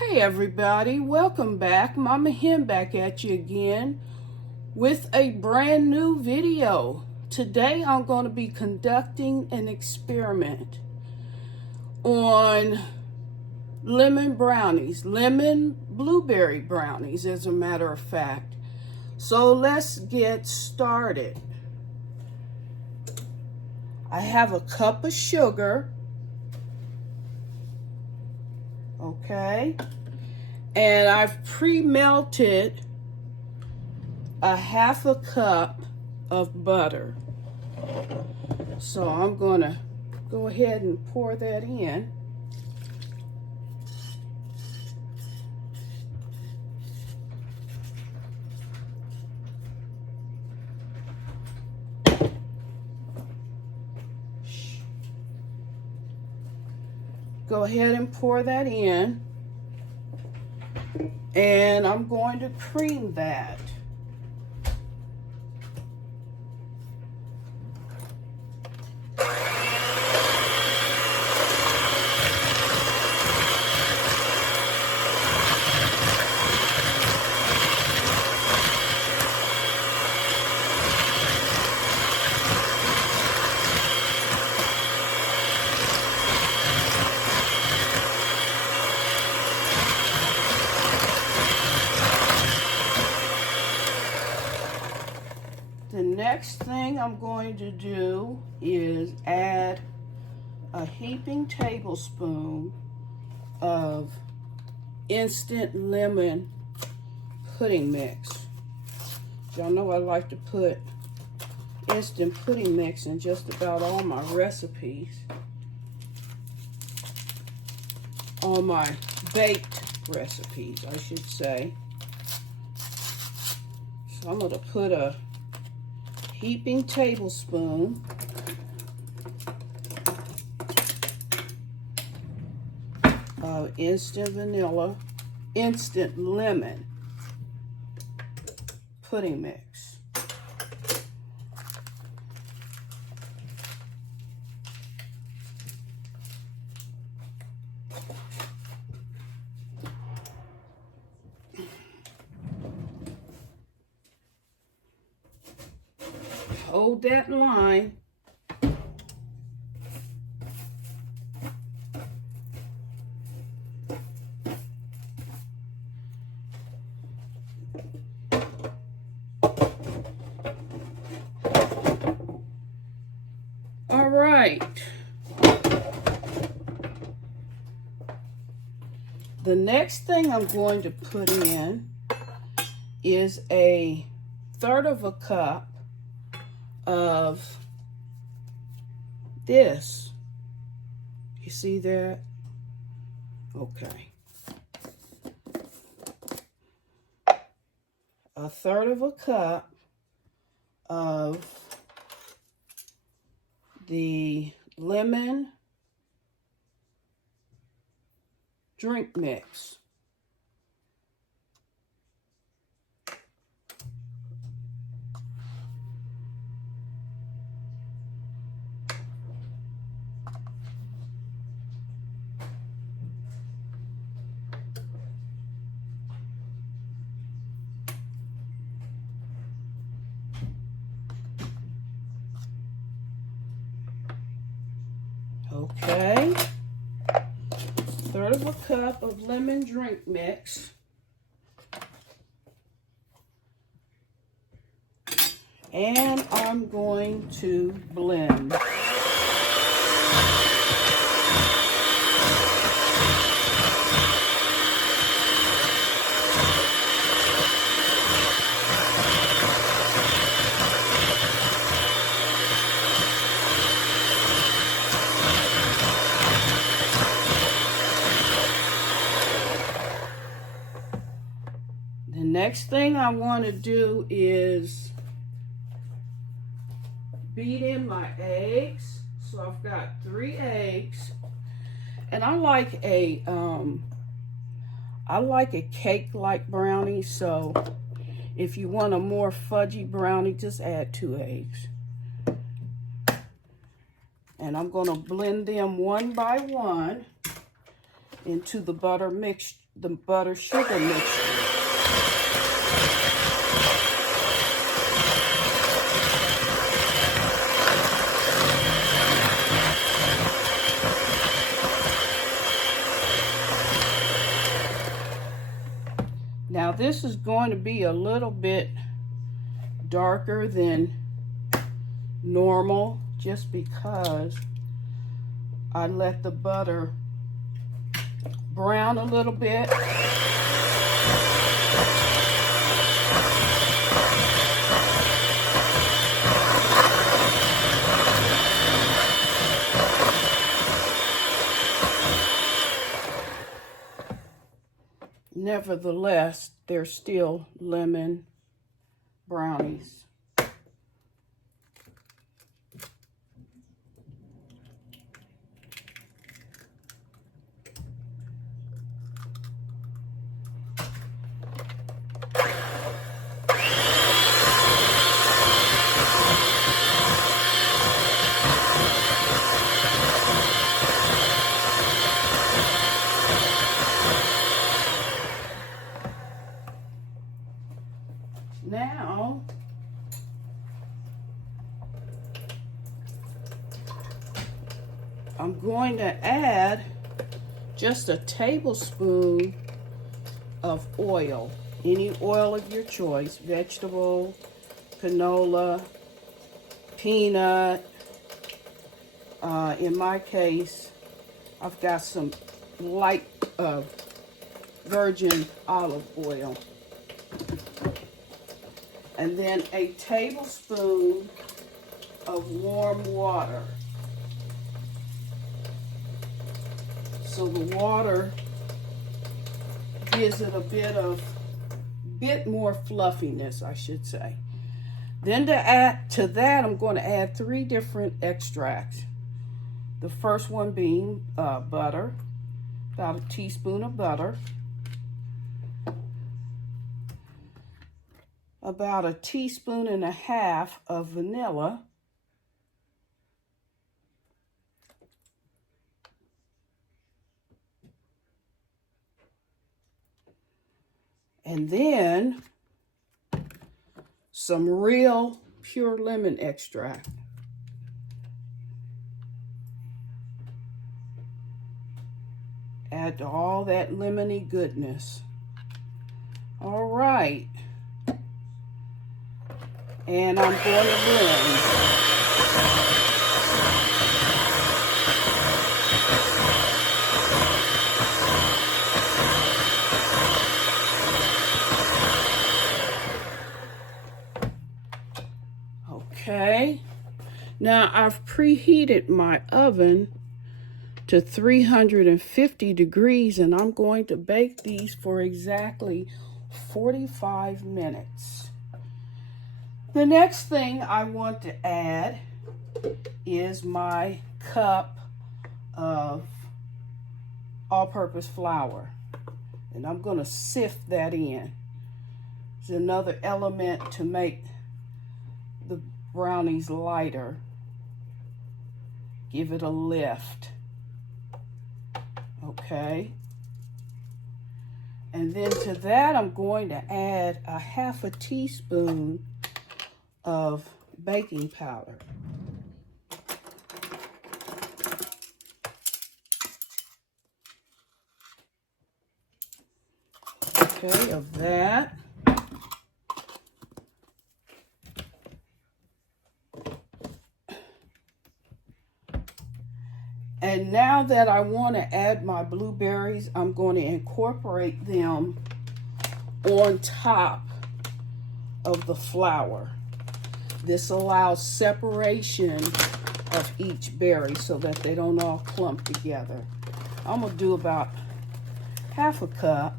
Hey everybody, welcome back. Mama Hen back at you again with a brand new video. Today I'm going to be conducting an experiment on lemon brownies, lemon blueberry brownies as a matter of fact. So let's get started. I have a cup of sugar. Okay, and I've pre-melted a half a cup of butter. So I'm gonna go ahead and pour that in. Go ahead and pour that in, and I'm going to cream that. The next thing I'm going to do is add a heaping tablespoon of instant lemon pudding mix. Y'all know I like to put instant pudding mix in just about all my recipes. All my baked recipes, I should say. So I'm going to put a heaping tablespoon of instant lemon pudding mix. Hold that line. All right. The next thing I'm going to put in is a third of a cup of this. You see that? Okay. A third of a cup of the lemon drink mix. Okay, third of a cup of lemon drink mix. And I'm going to blend. The next thing I want to do is beat in my eggs. So I've got 3 eggs, and I like a cake-like brownie. So if you want a more fudgy brownie, just add 2 eggs. And I'm going to blend them one by one into the the butter sugar mixture. Now this is going to be a little bit darker than normal just because I let the butter brown a little bit. Nevertheless, they're still lemon brownies. Now, I'm going to add just a tablespoon of oil, any oil of your choice, vegetable, canola, peanut. In my case, I've got some light virgin olive oil. And then a tablespoon of warm water. So the water gives it a bit more fluffiness, I should say. Then to add to that, I'm going to add 3 different extracts. The first one being butter, about a teaspoon of butter. About a teaspoon and a half of vanilla. And then some real pure lemon extract. Add to all that lemony goodness. All right. And I'm going to blend. Okay. Now I've preheated my oven to 350 degrees and I'm going to bake these for exactly 45 minutes. The next thing I want to add is my cup of all-purpose flour. And I'm going to sift that in. It's another element to make the brownies lighter. Give it a lift. Okay. And then to that, I'm going to add a half a teaspoon of baking powder. Okay, of that. And now that I want to add my blueberries, I'm going to incorporate them on top of the flour. This allows separation of each berry so that they don't all clump together. I'm going to do about half a cup.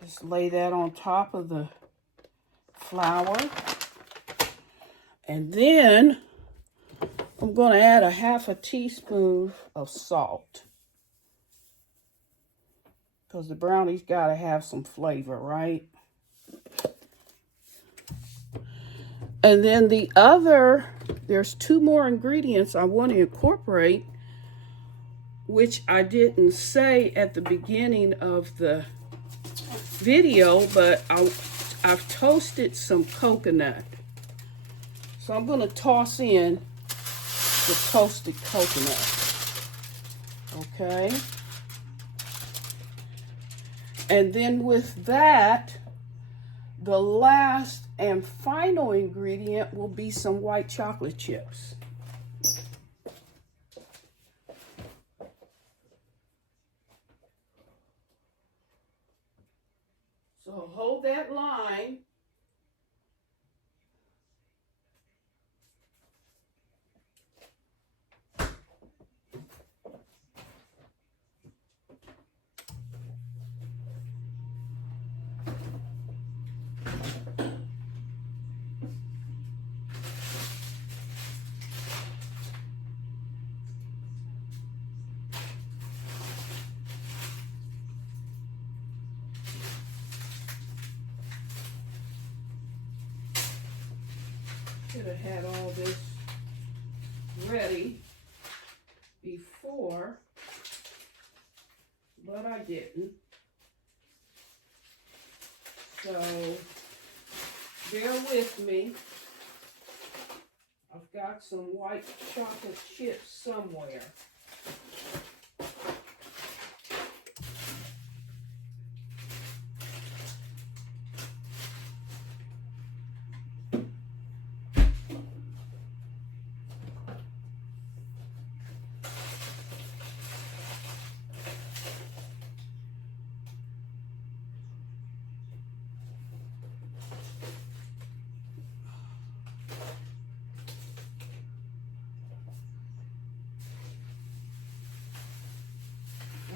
Just lay that on top of the flour. And then I'm going to add a half a teaspoon of salt. Because the brownies got to have some flavor, right? And then there's two more ingredients I want to incorporate, which I didn't say at the beginning of the video, but I've toasted some coconut. So I'm going to toss in the toasted coconut. Okay. And then with that, the last and final ingredient will be some white chocolate chips. So hold that line. Should have had all this ready before, but I didn't. So bear with me. I've got some white chocolate chips somewhere.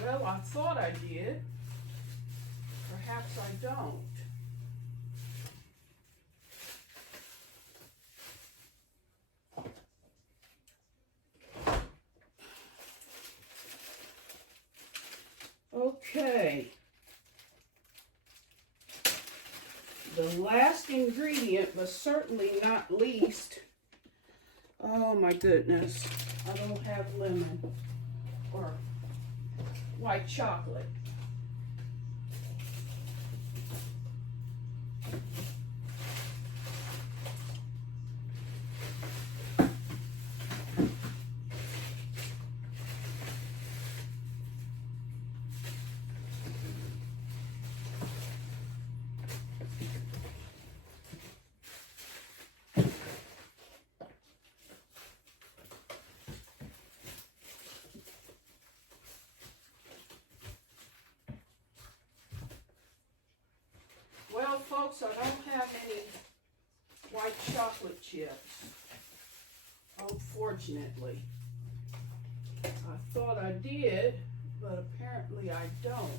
Well, I thought I did. Perhaps I don't. Okay. The last ingredient, but certainly not least. Oh my goodness. I don't have lemon or white chocolate. Well, folks, I don't have any white chocolate chips, unfortunately. I thought I did, but apparently I don't.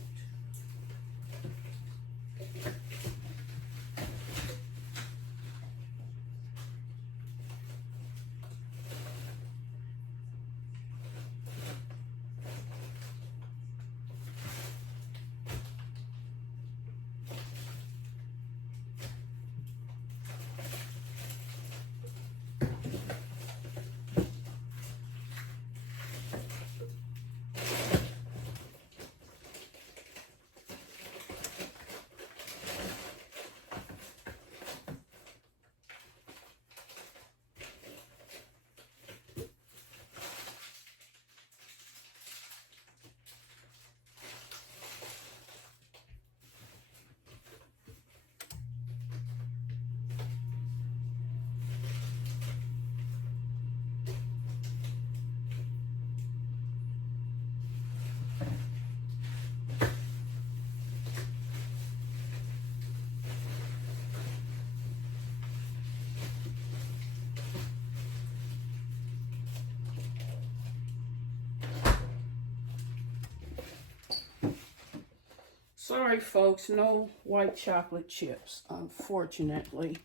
Sorry, folks, no white chocolate chips, unfortunately.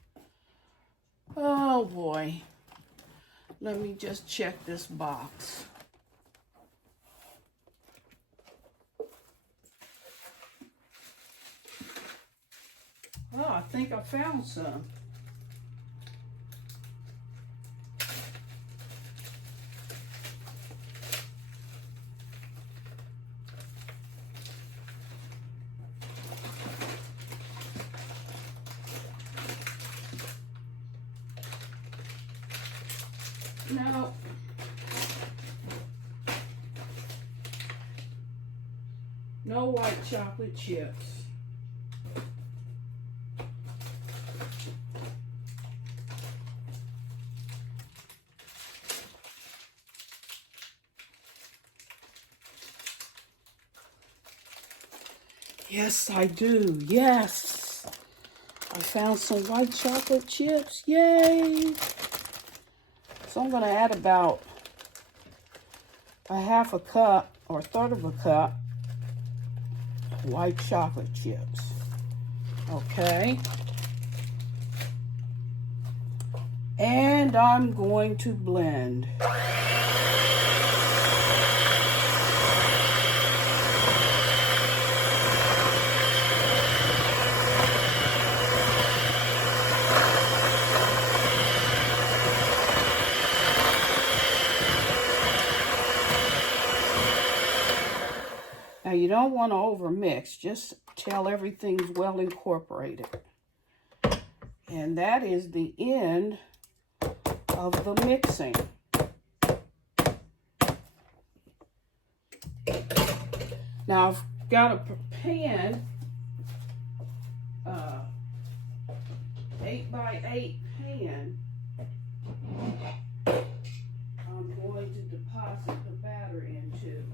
Oh, boy. Let me just check this box. Oh, I think I found some. No. No white chocolate chips. Yes, I do. Yes. I found some white chocolate chips. Yay. So I'm going to add about a half a cup or a third of a cup white chocolate chips. Okay. And I'm going to blend. Now you don't want to overmix, just till everything's well incorporated. And that is the end of the mixing. Now I've got a pan, 8x8 pan. I'm going to deposit the batter into.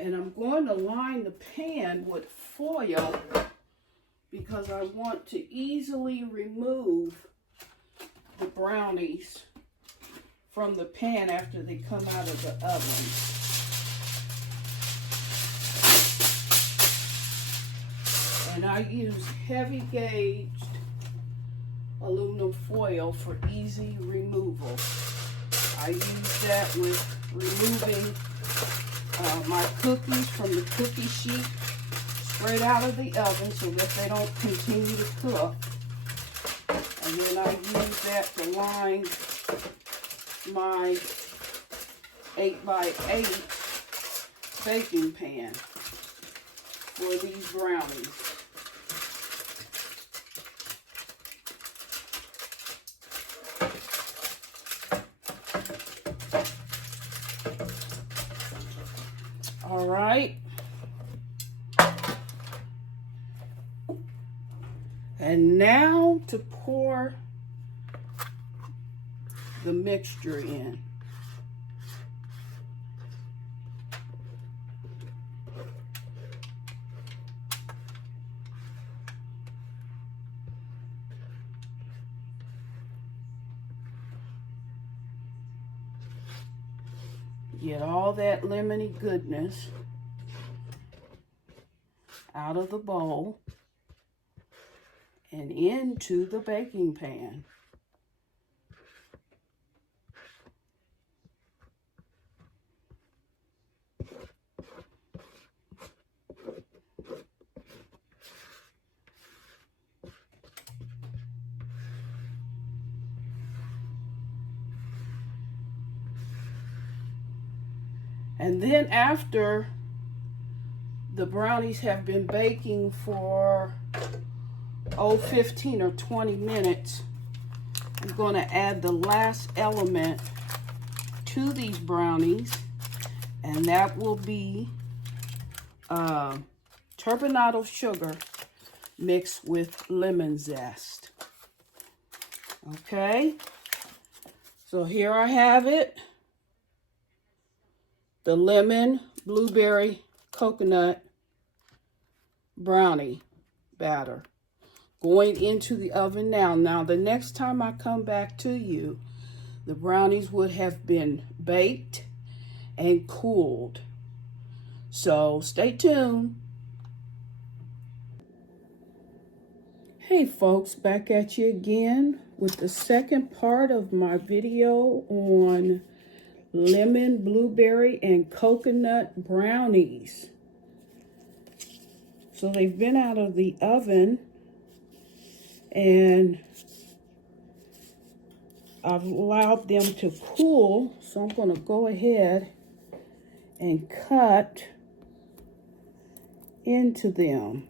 And I'm going to line the pan with foil because I want to easily remove the brownies from the pan after they come out of the oven. And I use heavy gauged aluminum foil for easy removal. I use that with removing my cookies from the cookie sheet straight out of the oven so that they don't continue to cook. And then I use that to line my 8x8 baking pan for these brownies. All right. And now to pour the mixture in. Get all that lemony goodness out of the bowl and into the baking pan. And then after the brownies have been baking for 15 or 20 minutes, I'm going to add the last element to these brownies, and that will be turbinado sugar mixed with lemon zest. Okay, so here I have it. The lemon, blueberry, coconut brownie batter going into the oven now. Now, the next time I come back to you, the brownies would have been baked and cooled. So stay tuned. Hey folks, back at you again with the second part of my video on lemon, blueberry, and coconut brownies. So they've been out of the oven, and I've allowed them to cool. So I'm going to go ahead and cut into them.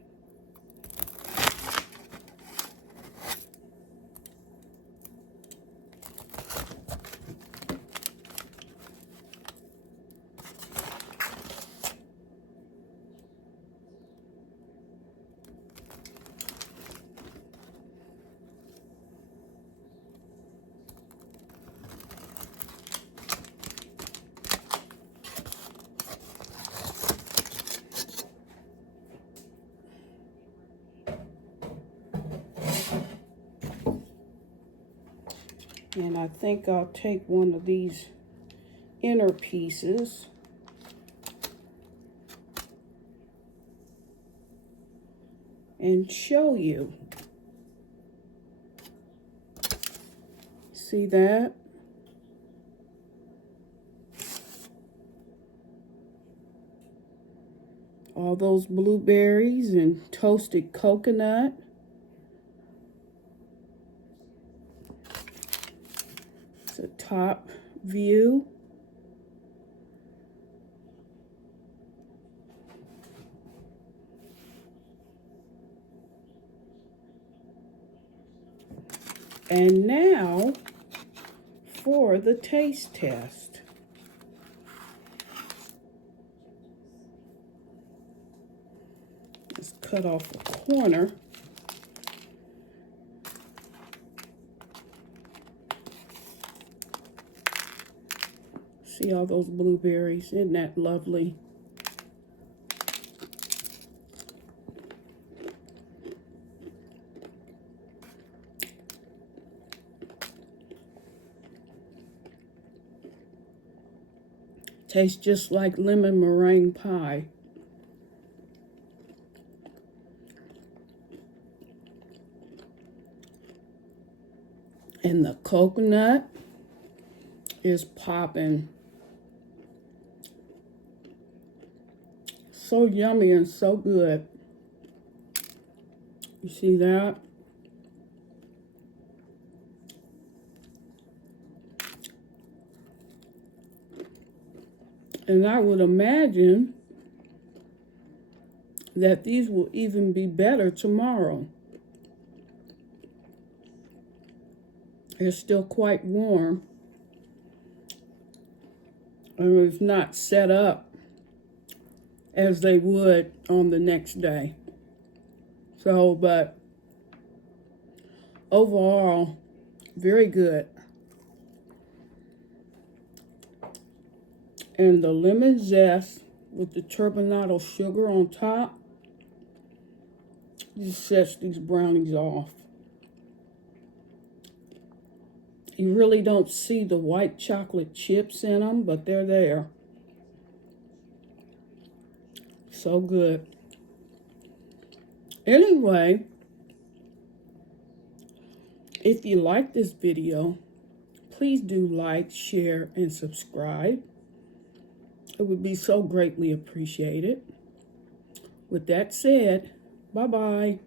And I think I'll take one of these inner pieces and show you. See that? All those blueberries and toasted coconut. It's a top view. And now for the taste test. Let's cut off a corner. See all those blueberries? Isn't that lovely? Tastes just like lemon meringue pie. And the coconut is popping. So yummy and so good. You see that? And I would imagine that these will even be better tomorrow. They're still quite warm. And it's not set up as they would on the next day. So, but overall, very good. And the lemon zest with the turbinado sugar on top just sets these brownies off. You really don't see the white chocolate chips in them, but they're there. So good. Anyway, if you like this video, please do like, share, and subscribe. It would be so greatly appreciated. With that said, bye-bye.